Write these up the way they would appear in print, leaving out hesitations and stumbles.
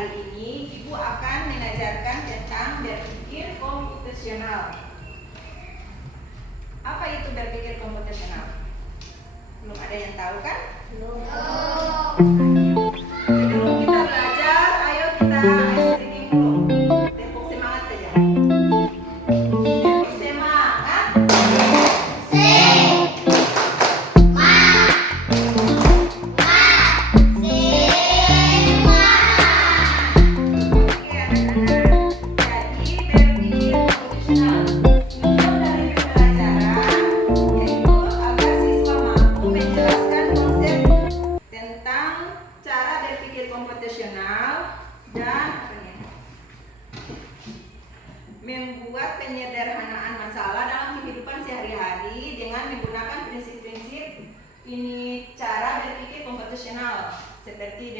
hari ini Ibu akan mengajarkan tentang berpikir komputasional. Apa itu berpikir komputasional? Belum ada yang tahu kan? Belum. Sebelum kita belajar, ayo kita reading dulu. Tepuk semangat saja. Tepuk semangat. Oke anak-anak, jadi berpikir komputasional. Tujuan dari pembelajaran yaitu agar siswa mampu menjelaskan konsep tentang cara berpikir komputasional dan membuat penyederhanaan masalah dalam kehidupan sehari-hari dengan menggunakan prinsip-prinsip ini cara berpikir komputasional seperti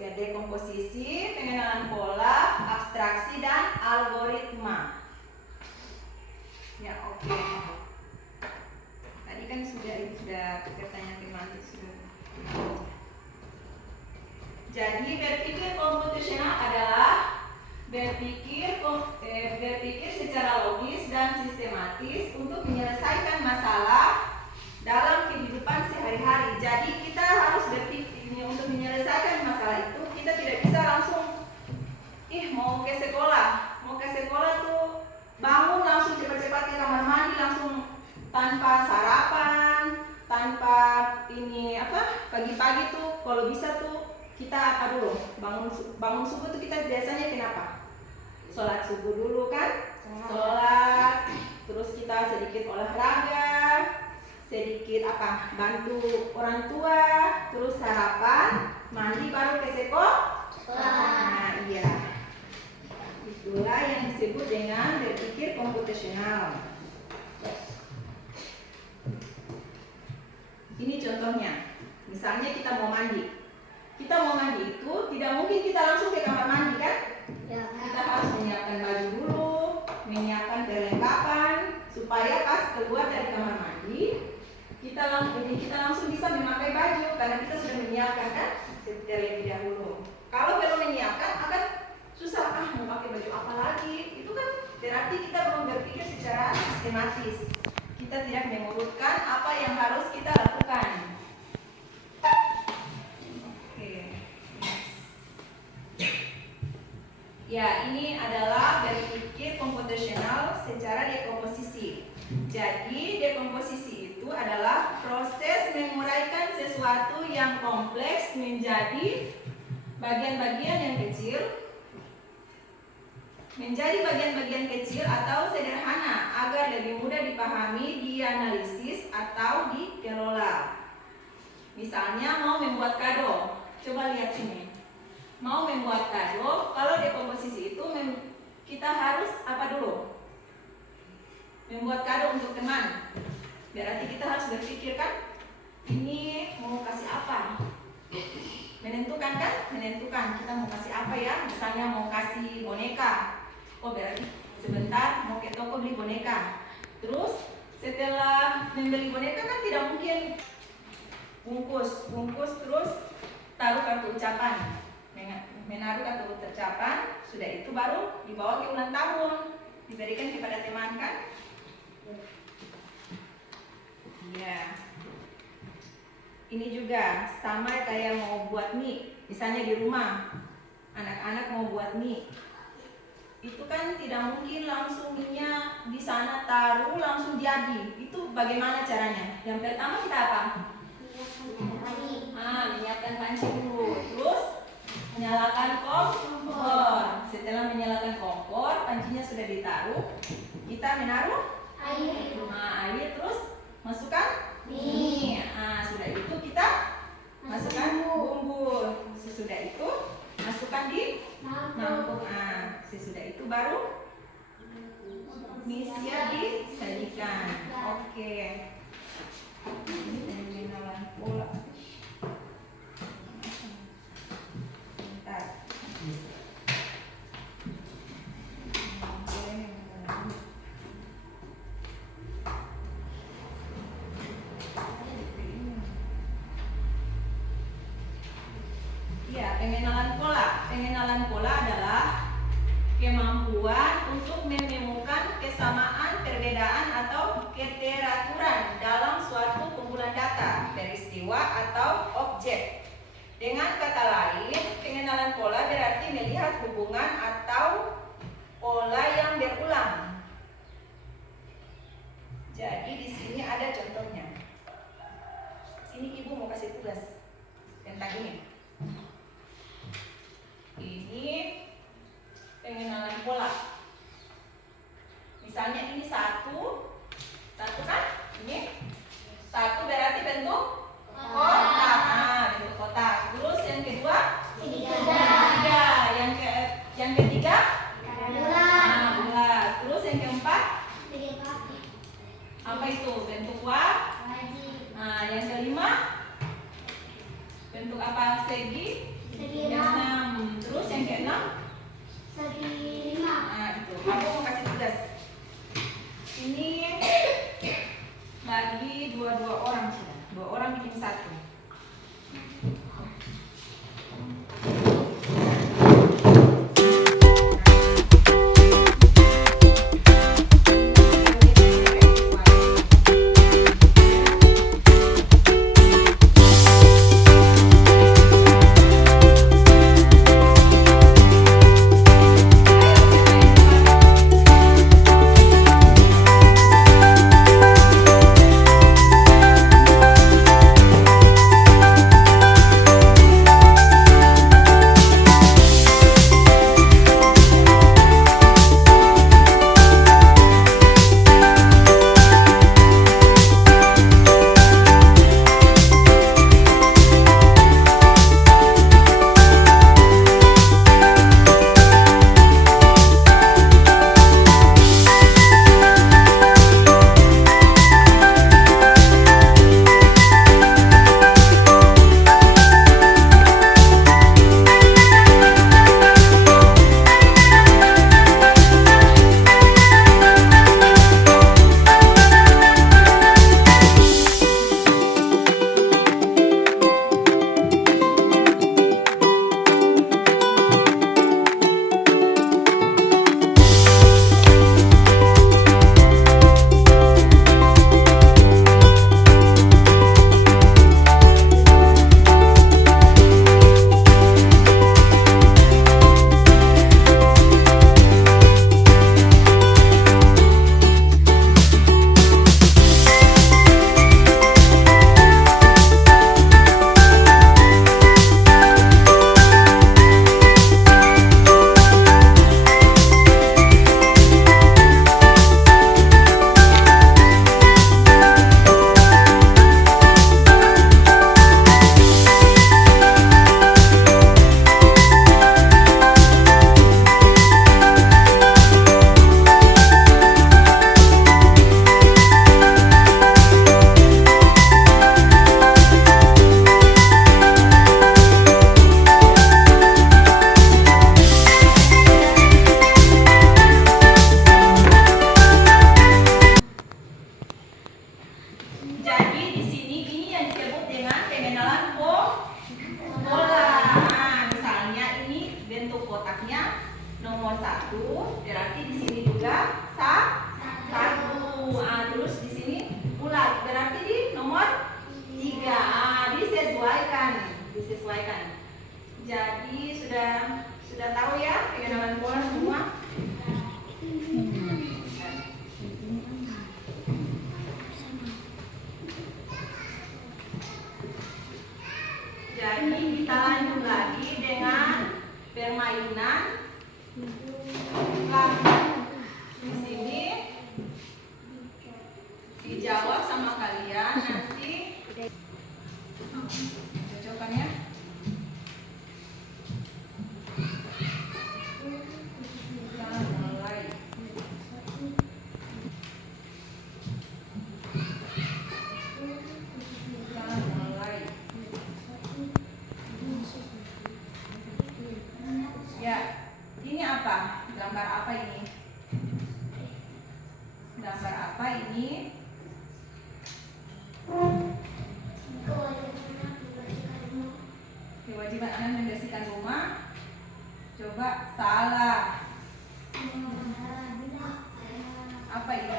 dekomposisi, pengenalan pola, abstraksi, dan algoritma. Ya, oke. Tadi kan sudah pertanyaan tematik sudah. Jadi berpikir komputasional adalah berpikir secara logis dan sistematis untuk menyelesaikan masalah dalam kehidupan sehari-hari. Jadi kita harus berpikir untuk menyelesaikan masalah itu, kita tidak bisa langsung mau ke sekolah tuh bangun langsung cepat-cepat ke kamar mandi langsung tanpa sarapan, tanpa pagi-pagi tuh kalau bisa tuh kita apa dulu? Bangun subuh tuh kita biasanya kenapa? Sholat subuh dulu kan? Sholat, terus kita sedikit olahraga, sedikit bantu orang tua, terus sarapan, mandi baru ke sekolah. Nah, iya. Itulah yang disebut dengan berpikir komputasional. Ini contohnya. Misalnya kita mau mandi. Kita mau mandi itu tidak mungkin kita langsung ke kamar mandi kan? Ya. Kita harus menyiapkan baju dulu, menyiapkan perlengkapan supaya pas keluar dari kamar mandi kita langsung bisa memakai baju karena kita sudah menyiapkan kan terlebih dahulu. Kalau belum menyiapkan akan susah mau pakai baju apa lagi. Itu kan berarti kita belum berpikir secara sistematis. Kita tidak mengurutkan apa yang harus kita lakukan. Ya, ini adalah berpikir komputasional secara dekomposisi. Jadi, dekomposisi itu adalah proses menguraikan sesuatu yang kompleks menjadi bagian-bagian yang kecil, atau sederhana agar lebih mudah dipahami, dianalisis, atau dikelola. Misalnya mau membuat kado. Coba lihat sini. Mau membuat kado, kalau dekomposisi itu kita harus apa dulu? Membuat kado untuk teman. Berarti kita harus berpikir kan, ini mau kasih apa? Menentukan kan? Menentukan kita mau kasih apa ya? Misalnya mau kasih boneka. Oh berarti sebentar mau ke toko beli boneka. Terus setelah membeli boneka kan tidak mungkin bungkus terus taruh kartu ucapan. Menaruh kartu ucapan, sudah itu baru dibawa ke ulang tahun, diberikan kepada teman kan? Ya. Ini juga sama kayak mau buat mie. Misalnya di rumah, anak-anak mau buat mie. Itu kan tidak mungkin langsung minyak di sana taruh langsung jadi. Itu bagaimana caranya? Yang pertama kita apa? Menyiapkan panci dulu. Terus menyalakan kompor. Setelah menyalakan kompor, pancinya sudah ditaruh. Kita menaruh air, terus masukkan mie. Sudah itu kita masukkan bumbu. Sesudah itu masukkan di mangkuk. Sesudah itu baru mie siap disajikan. Oke. Pengenalan pola. Pengenalan pengenalan pola adalah kemampuan untuk menemukan kesamaan, perbedaan, atau keteraturan dalam suatu kumpulan data, peristiwa, atau objek. Dengan kata lain, pengenalan pola berarti melihat hubungan atau pola yang berulang. Jadi di sini ada contohnya. Ini ibu mau kasih tugas tentang ini. Ini pengenalan pola. Misalnya ini satu kan? Ini satu berarti bentuk kotak. Nah, bentuk kotak. Terus yang kedua tiga. Yang ketiga bulat. Terus yang keempat apa itu? Bentuk wajib. Nah, yang kelima bentuk apa? Segi 6. Terus yang keenam segi 5. Nah, itu. Aku mau kasih tugas. Ini bagi dua orang sudah. 2 orang bikin satu. Jadi sudah tahu ya pengenalan pola semua? Jadi kita lanjut lagi dengan permainan. Di sini dijawab sama kalian nanti. Cocokannya. Ya, ini apa? Gambar apa ini? Gambar apa ini? Kewajiban anak membersihkan rumah. Coba salah. Apa ini?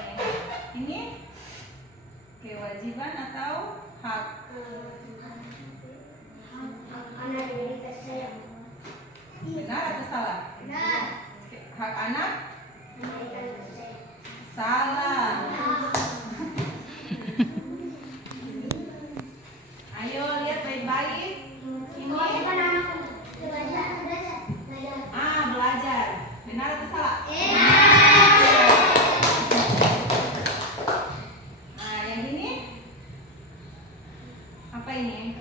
Ini kewajiban atau hak? Anak dari saya. Benar atau salah? Benar. Hak anak? Anak saya. Salah. Ayo lihat baik-baik. Ini Kewajiban anak untuk belajar. belajar. Benar atau salah? Nah, yang ini apa ini?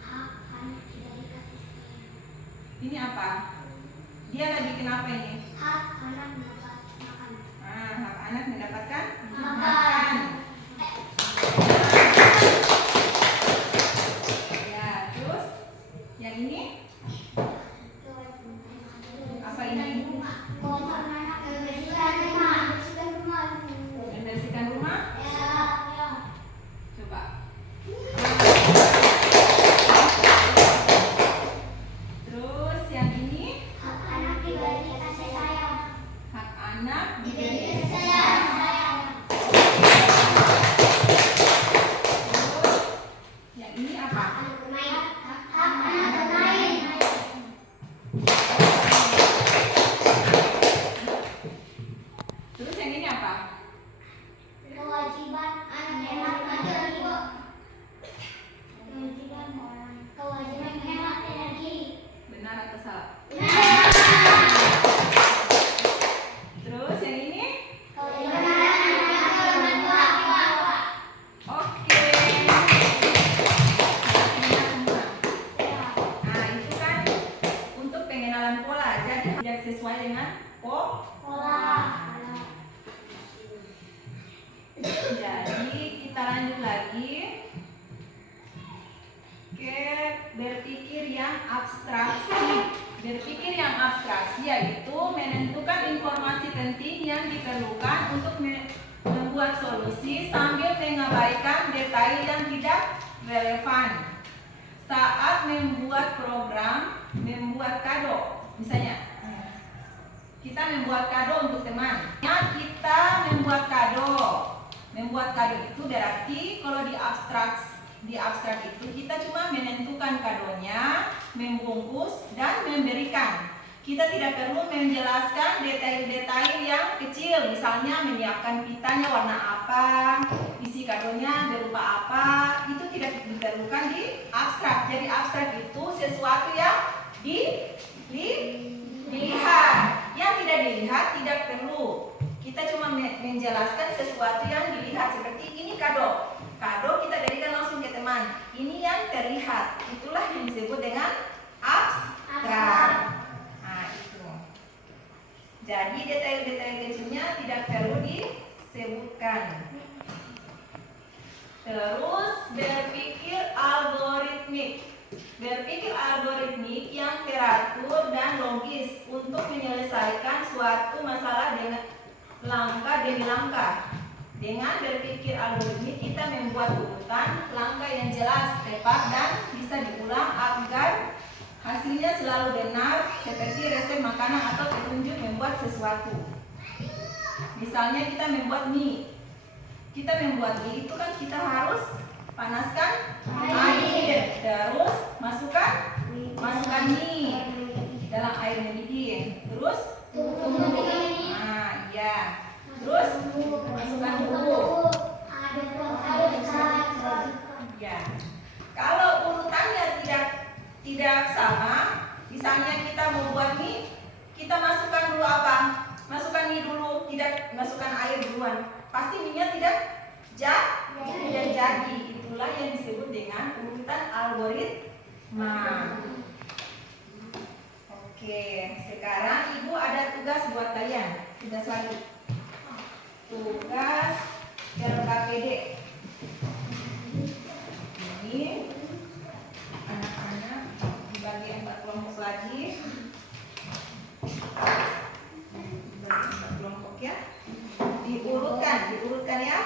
Hak anak tidak dikasih sayang. Ini apa? Dia lagi kenapa ini? Hak anak mendapat makan. Hak anak mendapatkan Makan. Ya, terus yang ini apa ini? Kewajiban anak membersihkan rumah. Membersihkan rumah? Ya. Coba. Terus yang ini Hak anak diberi kasih sayang. hak anak Diberi diberi kasih sayang. Terus yang ini apa? Hak anak bermain. Hak anak bermain. Terus yang ini apa? Kewajiban anak hemat energi. Kewajiban hemat energi. Benar atau salah? Benar. Terus yang ini? Kewajiban anak orang tua. Oke. Artinya semua. Nah, itu kan untuk pengenalan pola. Jadi tidak sesuai dengan Pola. Jadi kita lanjut lagi ke berpikir yang abstraksi. Berpikir yang abstraksi yaitu menentukan informasi penting yang diperlukan untuk membuat solusi sambil mengabaikan detail yang tidak relevan. Saat membuat program, membuat kado, misalnya kita membuat kado untuk teman. Kita membuat kado. Membuat kado itu berarti kalau di abstrak itu kita cuma menentukan kadonya, membungkus dan memberikan. Kita tidak perlu menjelaskan detail-detail yang kecil, misalnya menyiapkan pitanya warna apa, isi kadonya berupa apa, itu tidak diperlukan di abstrak. Jadi abstrak itu sesuatu yang dilihat, yang tidak dilihat tidak perlu. Kita cuma menjelaskan sesuatu yang dilihat, seperti ini kado. Kado kita berikan langsung ke teman. Ini yang terlihat. Itulah yang disebut dengan abstrak. Nah, itu. Jadi detail-detail kecilnya tidak perlu disebutkan. Terus berpikir algoritmik. Berpikir algoritmik yang teratur dan logis untuk menyelesaikan suatu masalah dengan langkah demi langkah. Dengan berpikir algoritmik kita membuat urutan langkah yang jelas, tepat dan bisa diulang agar hasilnya selalu benar, seperti resep makanan atau petunjuk membuat sesuatu. Misalnya kita membuat mie. Kita membuat mie itu kan kita harus panaskan air, terus masukkan mie dalam air mendidih, terus tunggu. Nah, ya. Terus masukkan bumbu. Ya. Kalau urutannya tidak sama, misalnya kita membuat mie, kita masukkan dulu apa? Masukkan mie dulu, tidak masukkan air duluan. Pasti mie-nya tidak jadi. Itulah yang disebut dengan urutan algoritma. Oke, sekarang Ibu ada tugas buat kalian. Tugas lagi. Tugas LKPD. Ini anak-anak dibagi 4 kelompok lagi. Dibagi 4 kelompok ya. Diurutkan ya.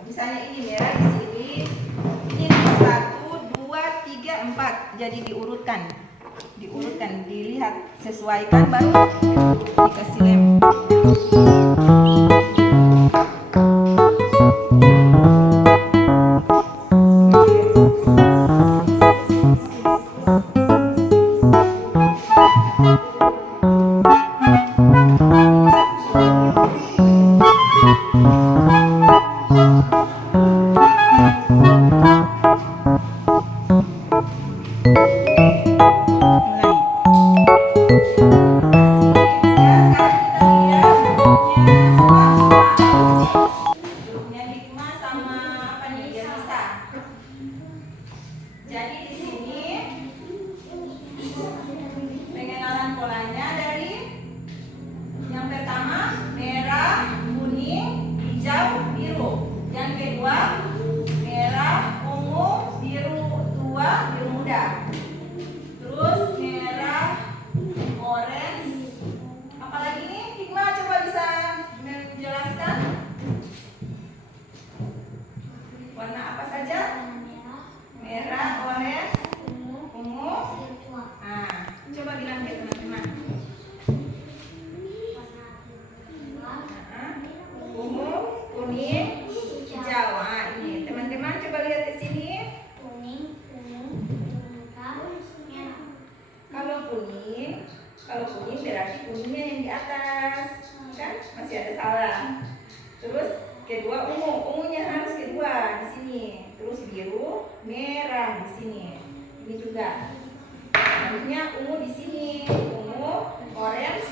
Misalnya ini merah di sini. Ini nomor 1, 2, 3, 4. Jadi diurutkan. diurutkan, dilihat, sesuaikan, baru dikasih lem. Jadi di sini pengenalan polanya dari yang pertama merah, kuning, hijau, biru. Yang kedua merah, ungu, biru tua, biru muda. Terus merah, orange. Apalagi nih, Hikmah coba bisa menjelaskan warna apa saja? Merah, orange, ungu. Nah, coba bilang ke teman-teman. Ungu, kuning, hijau. Nah, ini teman-teman coba lihat di sini. Kalau kuning berarti kuningnya yang di atas, kan? Masih ada salah. Terus kedua ungunya harus kedua di sini. Terus biru, merah di sini. Ini juga. Harusnya ungu di sini. Ungu, orange,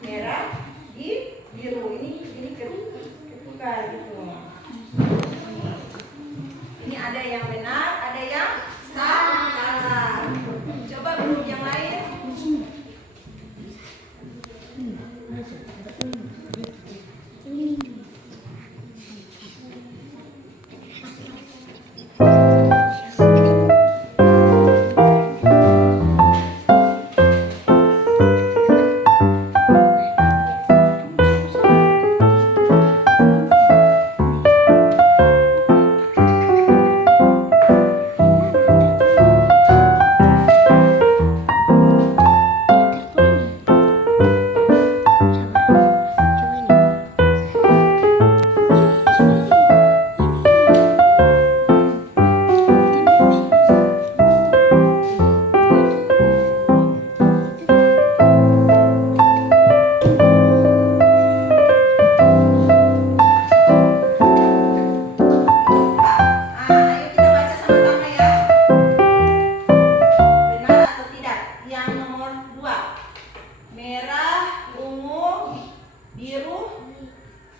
merah di biru. Ini ketukar gitu. Ini ada yang benar, ada yang salah. Coba guru yang lain.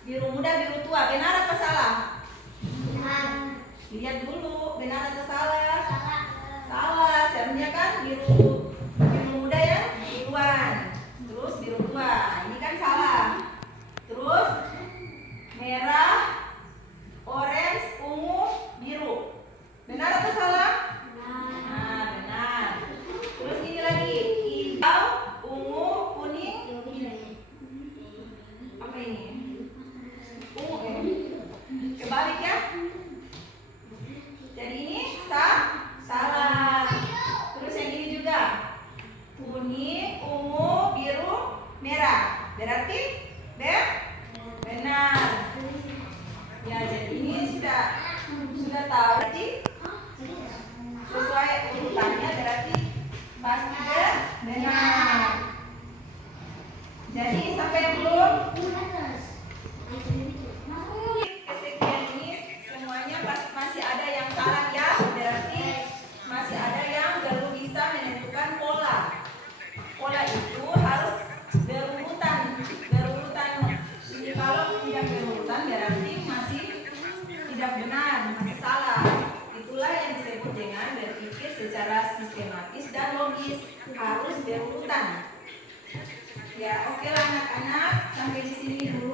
Biru muda, biru tua. Benar atau salah? Lihat dulu, benar atau salah? Salah. Seharusnya kan biru muda ya, biruan. Terus biru tua. Ini kan salah. Terus merah, orange, ungu, biru. Benar atau salah? Nah, benar. Terus ini lagi hijau, ungu, kuning. Apa ini? Ungu ya? Kebalik ya? Jadi ini salah. Terus yang ini juga kuning, ungu, biru, merah. Berarti benar. Ya, jadi ini sudah tahu. Berarti sesuai urutannya berarti pasti benar. Jadi sampai belum? Kesekian ini semuanya masih ada yang salah ya, berarti masih ada yang belum bisa menentukan pola. Pola itu harus berurutan. Kalau tidak berurutan berarti masih tidak benar, masih salah. Itulah yang disebut dengan berpikir secara sistematis dan logis, harus berurutan. Ya, oke lah anak-anak, sampai di sini dulu.